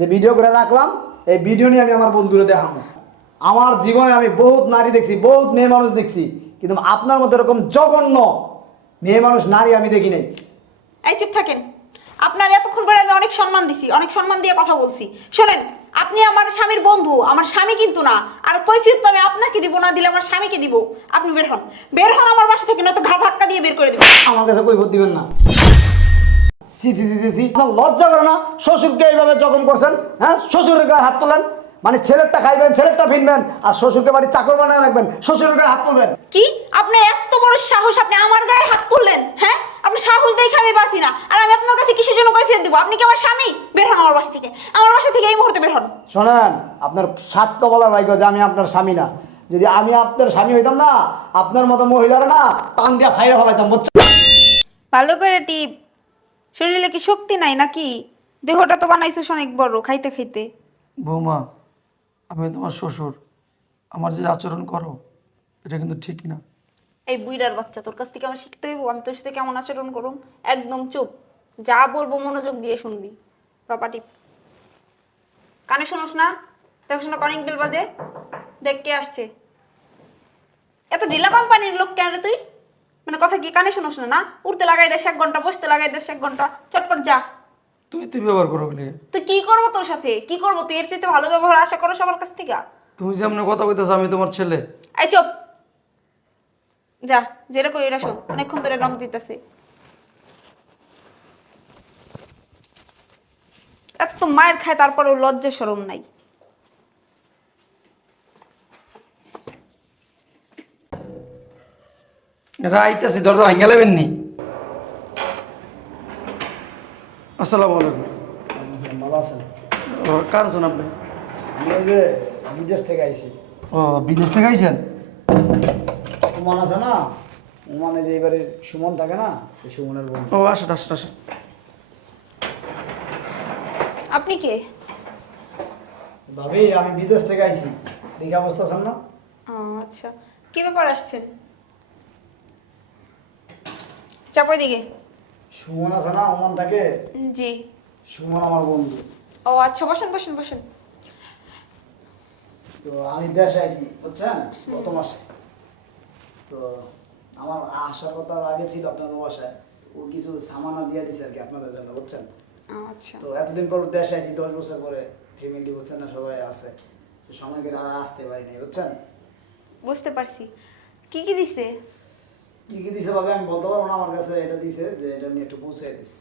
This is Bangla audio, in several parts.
যে ভিডিও করে রাখলাম এই ভিডিও নিয়ে আমি আমার বন্ধুরা দেখাবো। আমার জীবনে আমি বহুত নারী দেখছি বহুত মেয়ে মানুষ দেখছি কিন্তু আপনার মতো এরকম জঘন্য মেয়ে মানুষ নারী আমি দেখি নাই। এই চুপ থাকেন। আপনার এতক্ষণ পরে আমি অনেক সম্মান দিছি অনেক সম্মান দিয়ে কথা বলছি। শোনেন আপনি আমার স্বামীর বন্ধু আমার স্বামী কিন্তু না। আর কৈফিয়ত তো আমি আপনাকে দিব না দিলে আমার স্বামীকে দিব। আপনি বের হন। বের হন আমার বাসা থেকে নয়তো ঘা ধাক্কা দিয়ে বের করে দেবেন। আমার কাছে ভোট দিবেন না। সি সি সি সি সি আপনার লজ্জা করে না? শ্বশুরকে এইভাবে জখম করছেন? হ্যাঁ? শ্বশুরের গায়ে হাত তোলেন? মানে ছেলেরটা খাইবেন ছেলেরটা ফিনবেন আর শ্বশুরকে বাড়ি চাকর বানায় রাখবেন শ্বশুরের গায়ে হাত তুলবেন। কি? আপনার এত বড় সাহস আপনি আমার গায়ে হাত তুললেন হ্যাঁ? আপনি সাহস দেখে আমি বাঁচি না। আর আমি আপনার কাছে কিসের জন্য কৈফিয়ত দেবো? আপনি কি আমার স্বামী? বের হন আমার বাসা থেকে। আমার বাসা থেকে এই মুহূর্তে বের হন। শোনেন আপনার স্বার্থ বলার ভাগ্য যে আমি আপনার স্বামী না। যদি আমি আপনার স্বামী হইতাম না আপনার মতো মহিলারা না টান দিয়া ফাইরা বুঝছেন? ভালো করে টিপ। শরীরে কি শক্তি নাই নাকি? দেহটা তো বানাইছিস অনেক বড় খাইতে খাইতে। বৌমা আমি তোমার শ্বশুর। আমার যে আচরণ করো এটা কিন্তু ঠিক না। এই বুইড়ার বাচ্চা তোর কাছ থেকে আমার শিখতে হইব? আমি তোর সাথে কেমন আচরণ করুম? একদম চুপ। যা বলব মনোযোগ দিয়ে শুনবি। বাবা টিপ। কানে শোনোস না? দেখো শোনা কনিং বেল বাজে। দেখ কে আসছে। এত ঢিলা কোম্পানির লোক কেন রে তুই? মানে কথা কি কানে শোনোস না না? উঠতে লাগাই দেশ এক ঘণ্টা বসতে লাগাই দেশ এক ঘণ্টা। চটপট যা। তুই তুই ব্যবহার করো গেলে তুই কি করব তোর সাথে? কি করব? তুই এর চাইতে ভালো ব্যবহার আশা করো সবার কাছ থেকে? তুমি যেমন কথা কইতেছো আমি তোমার ছেলে। এই চুপ। যা যেরকম এরা শোন অনেকক্ষণ ধরে নখ দিতেছে। এত মায়ের খায় তারপরেও লজ্জা সরম নাই। এরা আইতেছি দরজা ভাঙ্গা লেবেন নি? আসসালামু আলাইকুম। ভালো আছেন? কার আছেন আপনি আমি যে বিদেশ থেকে আইছি। ও বিদেশ থেকে আইছেন? সুমন আছে না? ওমানে যে এবারে সুমন থাকে না? ওই সুমনের বন্ধু। ও আসেন আসেন আসেন। আপনি কে? ভাবি আমি বিদেশ থেকে আইছি। দেখে অবস্থা আছেন না? আচ্ছা। কি ব্যাপার আসছেন? চাপাই দিকে সুমন আছে না ওমান থাকে? জি। সুমন আমার বন্ধু। ও আচ্ছা বসেন বসেন বসেন। তো আমি দেশে আইছি বুঝছেন? গত মাসে তো আমার আসার কথা আগে ছিল আপনাদের বাসায়। ও কিছু সামানা দিয়ে দিছে আর কি আপনাদের জন্য বুঝছেন? আচ্ছা। তো এতদিন পর দেশে আইছি দশ বছর পরে ফ্যামিলি বুঝছেন না সবাই আছে। সময় করে আর আসতে পারি নাই বুঝছেন? বুঝতে পারছি। কি কি দিছে? কি কি দিছে ভাবে আমি বলতে পারব না আমার কাছে এটা দিছে যে এটা নিয়ে একটু পৌঁছে দিস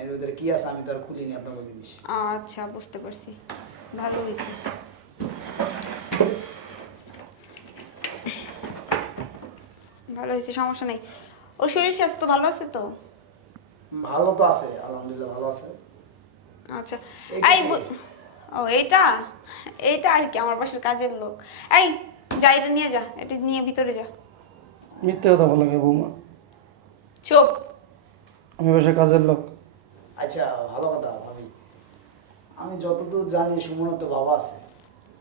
এর ভিতরে কি আছে আমি তো আর খুলিনি আপনার জিনিস। আচ্ছা বুঝতে পারছি। ভালো হয়েছে। ভালো হয়েছে সমস্যা নেই। ও শরীর স্বাস্থ্য ভালো আছে তো? ভালো তো আছে আলহামদুলিল্লাহ ভালো আছে। আচ্ছা। এই ও এটা এইটা আর কি আমার পাশের কাজের লোক। এই যা এটা নিয়ে যা এটা নিয়ে ভিতরে যা। মিথ্যে কথা বলা গে বৌমা? চোখ আমি বাসায় কাজের লোক। আচ্ছা ভালো কথা ভাবি। আমি যতদূর জানি সুমনের তো বাবা আছে।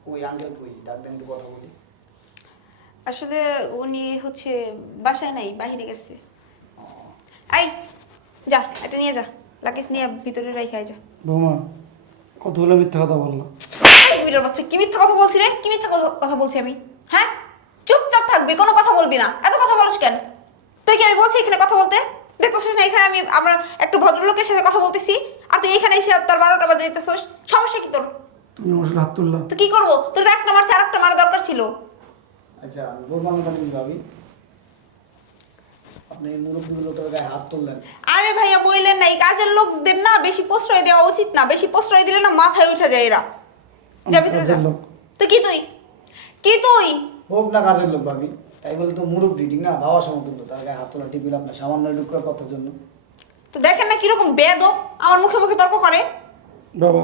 ওই আঙ্কেল কই? ডাক দেন একটু কথা বলি। আসলে উনি হচ্ছে বাসায় নাই বাইরে গেছে। এই যা এটা নিয়ে যা। লাকিস নিয়ে ভিতরে রেখে যা। বৌমা কতগুলো মিথ্যে কথা বললাম বাচ্চা কি মিথ্যা কথা বলছি রে? কি মিথ্যা কথা- কথা বলছি আমি? হ্যাঁ? চুপচাপ থাকবি কোনো কথা বলবি না। এত কথা বলিস কেন? তুই কি আমি বলছি এখানে কথা বলতে? দেখতেছিস না এখানে আমি আমরা একটু ভদ্রলোকের সাথে কথা বলতেছি। আর তুই এখানে এসে তার বারোটা বাজে দিতেছিস সমস্যা কি তোর? তুমি আমার সাথে হাত তুললা তো কি করব? তোর তো একটা মারা দরকার ছিল। আচ্ছা বললাম না তুমি ভাবি। আপনি মুরব্বী গায়ে হাত তুললেন। আরে ভাইয়া বললেন না এই কাজের লোকদের না বেশি প্রশ্রয় দেওয়া উচিত না। বেশি প্রশ্রয় দিলে না মাথায় উঠে যায় এরা। যা ভিতরে যা। কাজের লোক। তো কি তুই? কি তুই? হোক না কাজের লোক ভাবি তাই বলে তো মুরব্বী ঠিক না? বাবা সমতুল্য তার গায়ে হাত তোলা হলো আপনার সামান্য লুকার কথার জন্য। তো দেখেন না কীরকম বেদ আমার মুখে মুখে তর্ক করে। বাবা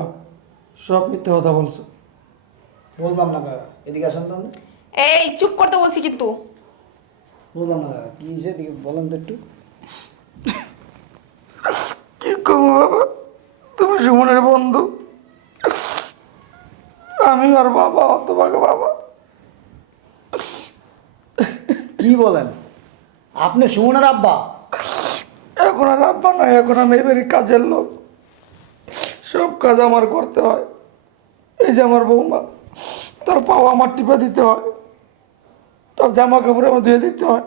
সব মিথ্যে কথা বলছো। বুঝলাম না কাকা এদিকে আসেন তো আপনি। এই চুপ করতে বলছি কিন্তু। বুঝলাম না কাকা কি হিসেবে এদিকে বলেন তো একটু। কি করব বাবা? তুমি সুমনের বন্ধু। আমি আর বাবা অতভাগে বাবা। কি বলেন? আপনি সুমনের আব্বা? এখন আর আব্বা নাই এখন আমি এবারে কাজের লোক। সব কাজ আমার করতে হয়। এই যে আমার বৌমা তার পাও আমার টিপে দিতে হয়। তার জামা কাপড় আমার ধুয়ে দিতে হয়।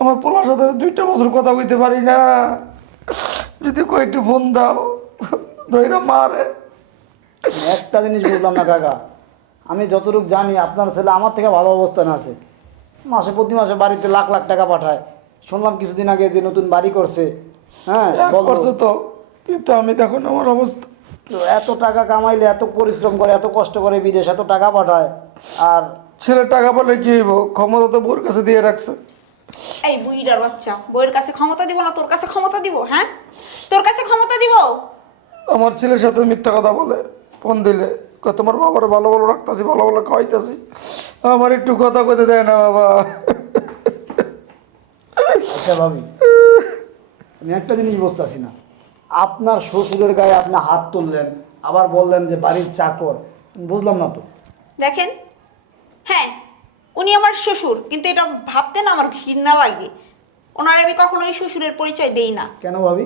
আমার পোলার সাথে দুইটা বছর কথা কইতে পারি না। যদি কয়েকটি ফোন দাও ধৈরা মারে। একটা জিনিস বুঝলাম না কাকা। আমি যতটুকু জানি আপনার ছেলে আমার থেকে ভালো অবস্থানে আছে। মাসে প্রতি মাসে বাড়িতে লাখ লাখ টাকা পাঠায়। শুনলাম কিছুদিন আগে যে নতুন বাড়ি করছে। হ্যাঁ করছ তো কিন্তু আমি দেখুন আমার অবস্থা। তো এত টাকা কামাইলে এত পরিশ্রম করে এত কষ্ট করে বিদেশ এত টাকা পাঠায় আর ছেলের টাকা পেলে কি হইব? ক্ষমতা তো বোর কাছে দিয়ে রাখছে। এই বুইটার বাচ্চা বইয়ের কাছে ক্ষমতা দিব না তোর কাছে ক্ষমতা দিব হ্যাঁ? তোর কাছে ক্ষমতা দিব? আমার ছেলের সাথে মিথ্যা কথা বলে ফোন দিলে। তোমার বাবার ভালো ভালো রাখতেছি ভালো ভালো খাওয়াইতেছি। আমার একটু কথা কইতে দেয় না বাবা। আচ্ছা ভাবি আমি একটা জিনিস বুঝতেছি না। আপনার শ্বশুরের গায়ে আপনি হাত তুললেন আবার বললেন যে বাড়ির চাকর বুঝলাম না তো। দেখেন হ্যাঁ উনি আমার শ্বশুর কিন্তু এটা ভাবতে না আমার ঘৃণা লাগে। ওনার আমি কখনোই শ্বশুরের পরিচয় দেই না। কেন ভাবি?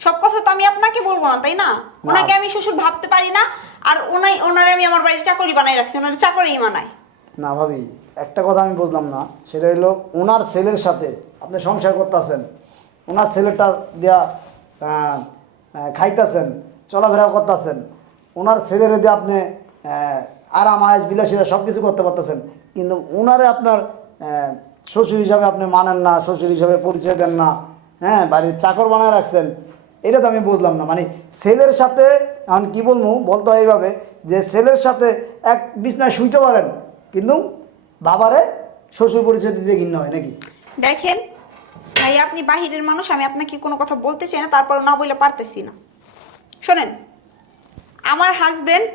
সব কথা তো আমি আপনাকে বলব না তাই না? ওনাকে আমি শ্বশুর ভাবতে পারি না আর ওনাই ওনারে আমি আমার বাড়ির চাকরি বানাই রাখছি ওনার চাকরিই মানায় না ভাবি একটা কথা আমি বুঝলাম না সেটা হলো ওনার ছেলের সাথে আপনি সংসার করতেছেন ওনার ছেলেটা দিয়া খাইতেছেন চলাফেরা করতেছেন ওনার ছেলের দিয়ে আপনি আরাম আয়াস বিলাসিতা সব কিছু করতে পারতেছেন কিন্তু ওনারে আপনার শ্বশুর হিসাবে আপনি মানেন না শ্বশুর হিসাবে পরিচয় দেন না হ্যাঁ বাড়ির চাকর বানায় রাখছেন এটা তো আমি বুঝলাম না। মানে ছেলের সাথে এখন কি বলব, বলতে হয় এইভাবে, যে ছেলের সাথে এক বিছনায় শুইতে পারেন, কিন্তু বাবারে শ্বশুর পরিচয় দিতে ঘিন্ন হয় নাকি? দেখেন, ভাই, আপনি বাহিরের মানুষ, আমি আপনাকে কোনো কথা বলতে চাই না তারপর না বলে পারতেছি না। শোনেন, আমার হাজবেন্ড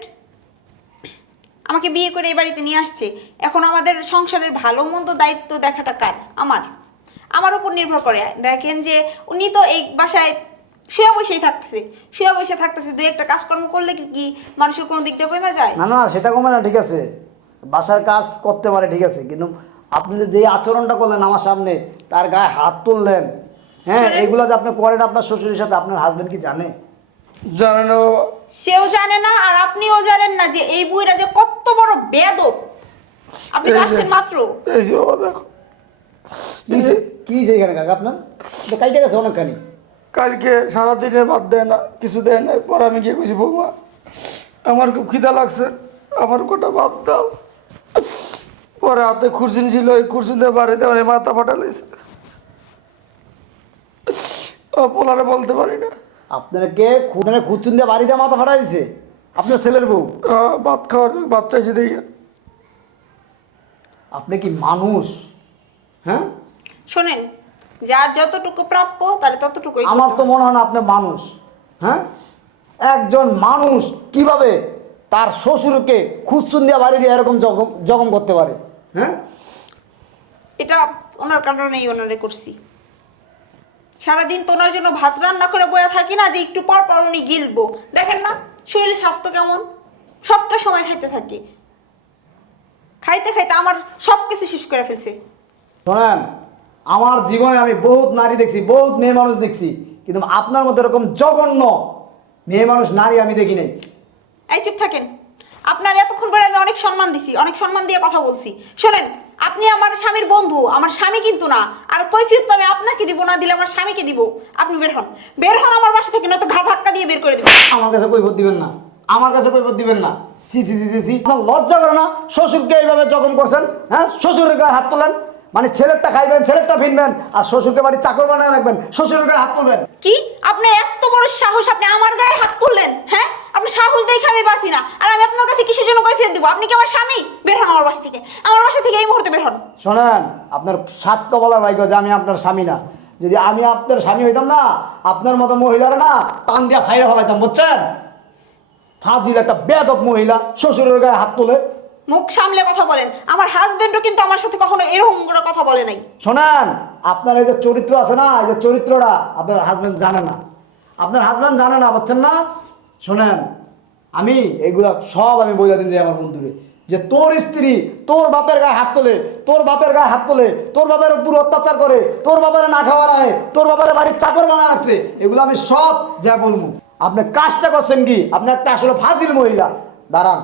আমাকে বিয়ে করে এই বাড়িতে নিয়ে আসছে। এখন আমাদের সংসারের ভালো মন্দ দায়িত্ব দেখাটা কার? আমার। আমার উপর নির্ভর করে। দেখেন যে উনি তো এই বাসায় শুয়ে বসেই থাকতেছে শুয়ে বসে থাকতেছে দুই একটা কাজকর্ম করলে কি কি মানুষের কোনো দিক দিয়ে কমে যায়? না না সেটা কমে না ঠিক আছে। বাসার কাজ করতে পারে ঠিক আছে কিন্তু আপনি যে যে আচরণটা করলেন আমার সামনে তার গায়ে হাত তুললেন হ্যাঁ। এগুলো যে আপনি করেন আপনার শ্বশুরের সাথে আপনার হাজবেন্ড কি জানে? জানে না সেও জানে না আর আপনিও জানেন না যে এই বুইটা যে কত বড় বেদব আপনি তো আসছেন মাত্র। এই যে দেখো। কি এখানে কাকা আপনার? কাইটে গেছে অনেকখানি। কালকে সারাদিনে ভাত দেয় না কিছু দেয় না পর আমি গিয়ে কইছি বৌমা আমার খুব খিদা লাগছে আমার কোটা ভাত দাও। পরে হাতে খুরসিন ছিল ওই খুরসিন দিয়ে বাড়িতে আমার মাথা ফাটালাইছে ও পোলারে বলতে পারি না। আপনাকে খুদনে খুচুন দিয়ে বাড়িতে মাথা ফাটা দিছে? আপনার ছেলের বউ? ভাত খাওয়ার জন্য ভাত চাইছি দেখি। আপনি কি মানুষ? হ্যাঁ? শোনেন যার যতটুকু প্রাপ্য তার ততটুকুই আমার তো মনে হয় না আপনি মানুষ হ্যাঁ? একজন মানুষ কীভাবে তার শ্বশুরকে খুচুন দিয়ে বাড়ি দিয়ে এরকম জগম জখম করতে পারে হ্যাঁ? এটা ওনার কারণেই ওনারে করছি। সারাদিন তো ওনার জন্য ভাত রান্না করে বয়ে থাকি না যে একটু পর পর উনি গিলবো। দেখেন না শরীরের স্বাস্থ্য কেমন? সবটা সময় খাইতে থাকে। খাইতে খাইতে আমার সব কিছু শেষ করে ফেলছে। শোনেন আমার জীবনে আমি বহুত নারী দেখছি বহুত মেয়ে মানুষ দেখছি কিন্তু আপনার মতো এরকম জঘন্য মেয়ে মানুষ নারী আমি দেখি নাই। এই চুপ থাকেন। আপনার এতক্ষণ পরে আমি অনেক সম্মান দিছি অনেক সম্মান দিয়ে কথা বলছি। শোনেন আপনি আমার স্বামীর বন্ধু আমার স্বামী কিন্তু না। আর কৈফিয়ত তো আমি আপনাকে দিব না দিলে আমার স্বামীকে দিব। আপনি বের হন। বের হন আমার বাসা থেকে নয়তো ঘা ধাক্কা দিয়ে বের করে দিব আমার কাছে কৈফত দিবেন না। আমার কাছে কৈফত দিবেন না। সি সি সি সি সি। লজ্জা করে না শ্বশুরকে এইভাবে জখম করছেন হ্যাঁ? শ্বশুরের গায়ে হাত তোলেন। মানে ছেলেরটা খাইবেন ছেলেরটা ফিনবেন আর শ্বশুরকে বাড়ি চাকর বানায় রাখবেন শ্বশুরের গায়ে হাত তুলবেন। কি? আপনার এত বড় সাহস আপনি আমার গায়ে হাত তুললেন হ্যাঁ? আপনি সাহস দেখে আমি বাঁচি না। আর আমি আপনার কাছে কিসের জন্য কৈফিয়ত দিব? আপনি কি আমার স্বামী? বের হন আমার বাসা থেকে। আমার বাসা থেকে এই মুহূর্তে বের হন। শোনেন আপনার সাত কবলার ভাগ্য যে আমি আপনার স্বামী না। যদি আমি আপনার স্বামী হইতাম না আপনার মতো মহিলার না টান দিয়া ফাইরে হলাইতাম বুঝছেন? ফাজিল একটা বেদক মহিলা শ্বশুরের গায়ে হাত তোলে মুখ সামলে কথা বলেন। আমার হাজবেন্ডও কিন্তু আমার সাথে কখনো এরকম করে কথা বলে নাই। শোনেন, আপনার এই যে চরিত্র আছে না, এই যে চরিত্রটা আপনার হাজব্যান্ড জানে না। আপনার হাজব্যান্ড জানে না, বুঝছেন না? শোনেন, আমি এগুলা সব আমি বলে দিন যে আমার বন্ধুরে। যে তোর স্ত্রী তোর বাপের গায়ে হাত তোলে, তোর বাপের গায়ে হাত তোলে, তোর বাপের উপর অত্যাচার করে, তোর বাপের না খাওয়া রাখে তোর বাপের বাড়ির চাকর বানা আছে, এগুলো আমি সব যা বলব। আপনি কাজটা করছেন কি? আপনি একটা আসলে ফাজিল মহিলা। দাঁড়ান,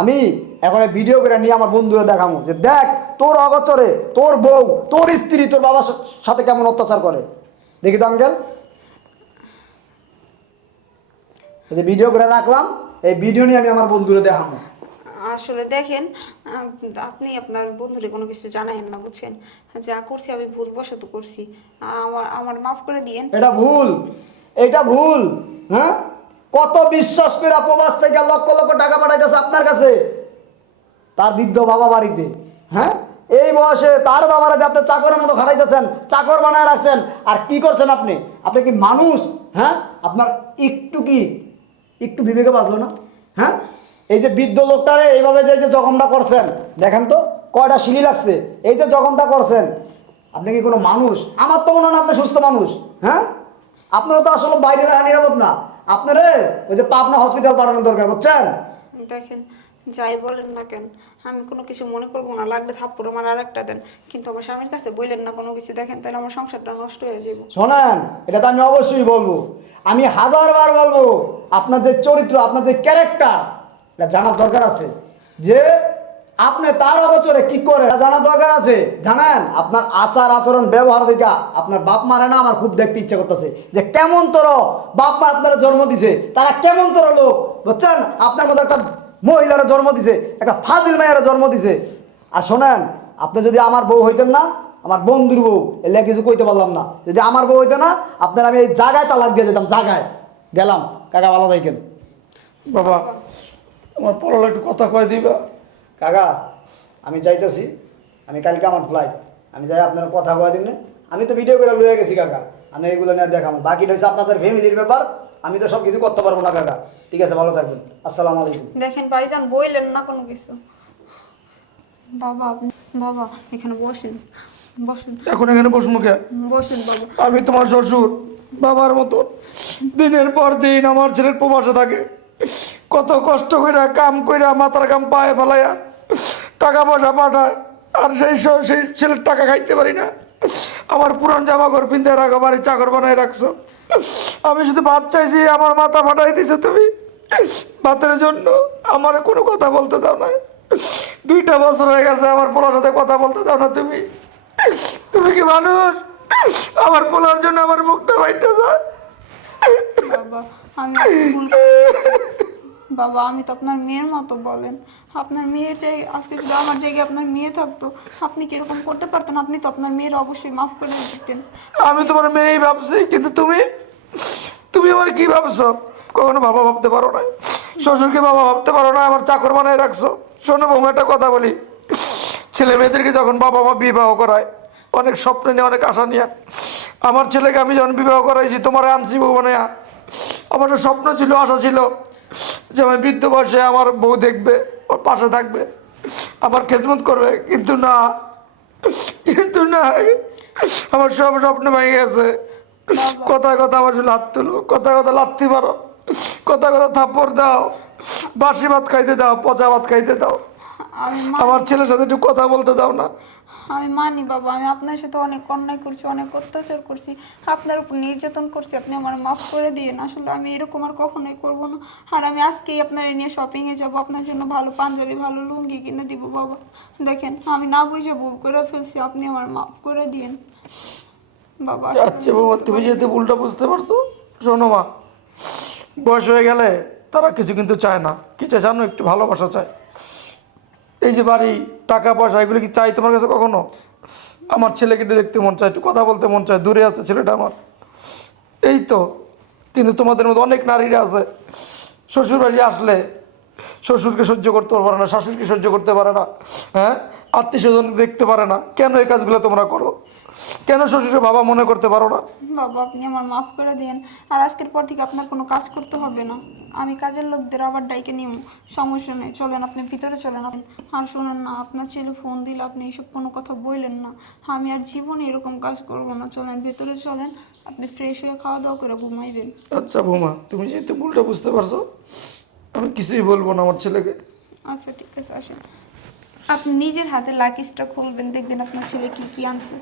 আমি এখন এই ভিডিও করে নিয়ে আমার বন্ধুরা দেখাবো যে দেখ তোর অগচরে তোর বউ তোর স্ত্রী তোর বাবার সাথে কেমন অত্যাচার করে। দেখি তো আঙ্কেল। যে ভিডিও করে রাখলাম এই ভিডিও নিয়ে আমি আমার বন্ধুরা দেখাবো আসলে দেখেন আপনি আপনার বন্ধুরে কোনো কিছু জানাইন না বুঝছেন? যা করছি আমি ভুল ভুলবশত করছি। আমার আমার মাফ করে দিয়েন। এটা ভুল এটা ভুল হ্যাঁ? কত বিশ্বাস করে প্রবাস থেকে লক্ষ লক্ষ টাকা পাঠাইতেছে আপনার কাছে। তার বৃদ্ধ বাবা বাড়িতে হ্যাঁ? এই বয়সে তার বাবারা যে আপনি চাকরের মতো খাটাইতেছেন, চাকর বানায় রাখছেন, আর কি করছেন আপনি? আপনি কি মানুষ? হ্যাঁ? আপনার একটু কি, একটু বিবেকে বাঁচলো না? হ্যাঁ? এই যে বৃদ্ধ লোকটারে এইভাবে যে যে জখমটা করছেন, দেখেন তো, কয়টা সিঁড়ি লাগছে? এই যে জখমটা করছেন, আপনি কি কোনো মানুষ? আমার তো মনে হয় আপনি সুস্থ মানুষ হ্যাঁ? আপনারা তো আসলে বাইরে রাখা নিরাপদ না। আপনারে ওই যে পাবনা হসপিটাল পাঠানো দরকার, বুঝছেন? দেখেন যাই বলেন না কেন, আমি কোনো কিছু মনে করব না, লাগলে থাপ্পড় আমার আর একটা দেন। কিন্তু আমার স্বামীর কাছে বললেন না কোনো কিছু, দেখেন তাহলে আমার সংসারটা নষ্ট হয়ে যাব। শোনেন, এটা তো আমি অবশ্যই বলব। আমি হাজারবার বলব, আপনার যে চরিত্র, আপনার যে ক্যারেক্টার এটা জানার দরকার আছে। যে আপনি তার অগোচরে কি করে জানার দরকার আছে। জানেন, আপনার আচার আচরণ, ব্যবহার দেখা, আপনার বাপ মারে না আমার খুব দেখতে ইচ্ছে করতেছে। যে কেমন তোর বাপ মা আপনার জন্ম দিছে, তারা কেমন তোর লোক, বুঝছেন? আপনার মতো একটা মহিলারা জন্ম দিছে একটা ফাজিল মেয়েরা জন্ম দিছে। আর শোনেন আপনি যদি আমার বউ হইতেন না আমার বন্ধুর বউ এলে কিছু কইতে পারলাম না। যদি আমার বউ হইতে না আপনার আমি এই জায়গায় তালাক দিয়ে যেতাম জায়গায় গেলাম। কাকা ভালো থাকেন। বাবা আমার পড়ালে একটু কথা কয়ে দিবা। কাকা আমি চাইতেছি আমি কালকে আমার ফ্লাইট আমি যাই আপনার কথা কয়ে দিন আমি তো ভিডিও করে লয়ে গেছি কাকা। আমি এগুলো নিয়ে দেখাবো বাকিটা হয়েছে আপনাদের ফ্যামিলির ব্যাপার। আমি তো সব কিছু করতে পারব না কাকা। ঠিক আছে ভালো থাকবেন। আসসালামু আলাইকুম। দেখেন ভাইজান বললেন না কোনো কিছু। বাবা আপনি- বাবা এখানে বসেন। বসেন। এখন এখানে বসবো কে? বসেন বাবা। আমি তোমার শ্বশুর। বাবার মতো দিনের পর দিন আমার ছেলের প্রবাসে থাকে। কত কষ্ট কইরা কাম কইরা মাথার কাম পায়ে ফেলাইয়া টাকা পয়সা পাঠায়। আর সেই সেই ছেলের টাকা খাইতে পারি না। আমার পুরান জামা ঘর পিন্ধে রাখো বাড়ি চাকর বানাই রাখছো। আমি শুধু ভাত চাইছি, আমার মাথা ফাটাই দিছো তুমি। ভাতের জন্য আমার কোনো কথা বলতে দাও না। দুইটা বছর হয়ে গেছে আমার পোলার সাথে কথা বলতে দাও না তুমি। তুমি কি মানুষ? আমার পোলার জন্য আমার মুখটা বাইটে যায়। বাবা, আমি। বাবা, আমি তো আপনার মেয়ের মতো বলেন। আপনার মেয়ের জায়গায় আজকে যদি আমার জায়গায় আপনার মেয়ে থাকতো, আপনি কি এরকম করতে পারতেন? আপনি তো আপনার মেয়ের অবশ্যই মাফ করে দিতেন। আমি তোমার মেয়েই ভাবছি, কিন্তু তুমি তুমি আমার কি ভাবছ? কখনো বাবা ভাবতে পারো না শ্বশুরকে বাবা ভাবতে পারো না আমার চাকর বানায় রাখছো। শোনো বৌমা, একটা কথা বলি। ছেলে মেয়েদেরকে যখন বাবা মা বিবাহ করায়, অনেক স্বপ্ন নিয়ে, অনেক আশা নিয়ে, আমার ছেলেকে আমি যখন বিবাহ করাইছি, তোমার আনছি বউ বানায়া আমার স্বপ্ন ছিল, আশা ছিল যে আমি বৃদ্ধ বয়সে আমার বউ দেখবে ওর পাশে থাকবে আমার খেজমত করবে কিন্তু না কিন্তু না আমার সব স্বপ্ন ভেঙে গেছে। কথা কথা আমার শুধু হাত তুলো কথা কথা লাত্তি মারো কথা কথা থাপ্পড় দাও বাসি ভাত খাইতে দাও পচা ভাত খাইতে দাও। আমার ছেলের সাথে একটু কথা বলতে দাও না। আমি মানি বাবা, আমি আপনার সাথে অনেক অন্যায় করছি, অনেক অত্যাচার করছি। আপনার উপর নির্যাতন করছি, আপনি আমার মাফ করে দিয়েন। আসলে আমি এরকম আর কখনোই করব না। আর আমি আজকেই আপনার নিয়ে শপিংয়ে যাব। আপনার জন্য ভালো পাঞ্জাবি, ভালো লুঙ্গি কিনে দিব বাবা। দেখেন, আমি না বুঝে ভুল করে ফেলছি, আপনি আমার মাফ করে দিয়েন। বাবা আচ্ছা বাবা, তুমি যেহেতু ভুলটা বুঝতে পারছ, শোনো মা, বয়স হয়ে গেলে তারা কিছু কিন্তু চায় না। কি চায় জানো? একটু ভালোবাসা চায়। এই যে বাড়ি, টাকা পয়সা, এগুলো কি চাই তোমার কাছে কখনো? আমার ছেলেকে দেখতে মন চায়, একটু কথা বলতে মন চায়, দূরে আছে ছেলেটা আমার। এই তো, কিন্তু তোমাদের মধ্যে অনেক নারীরা আছে। শ্বশুর বাড়ি আসলে শ্বশুরকে সহ্য করতে পারে না, শাশুড়িকে সহ্য করতে পারে না হ্যাঁ? আত্মীয় স্বজন দেখতে পারে না। কেন এই কাজগুলো তোমরা করো? কেন শ্বশুরের বাবা মনে করতে পারো না? বাবা আপনি আমার মাফ করে দিয়েন। আর আজকের পর থেকে আপনার কোনো কাজ করতে হবে না। আমি কাজের লোকদের আবার ডাইকে নিব সমস্যা নেই। চলেন আপনি ভিতরে চলেন। আপনি আর শুনুন না আপনার ছেলে ফোন দিলে আপনি এইসব কোনো কথা বললেন না। আমি আর জীবনে এরকম কাজ করব না। চলেন ভেতরে চলেন। আপনি ফ্রেশ হয়ে খাওয়া দাওয়া করে ঘুমাইবেন। আচ্ছা বৌমা তুমি যেহেতু ভুলটা বুঝতে পারছ আমি কিছুই বলব না আমার ছেলেকে। আচ্ছা ঠিক আছে আসেন। আপনি নিজের হাতে স্টক খুলবেন দেখবেন আপনার ছেলে কি কি আনছে।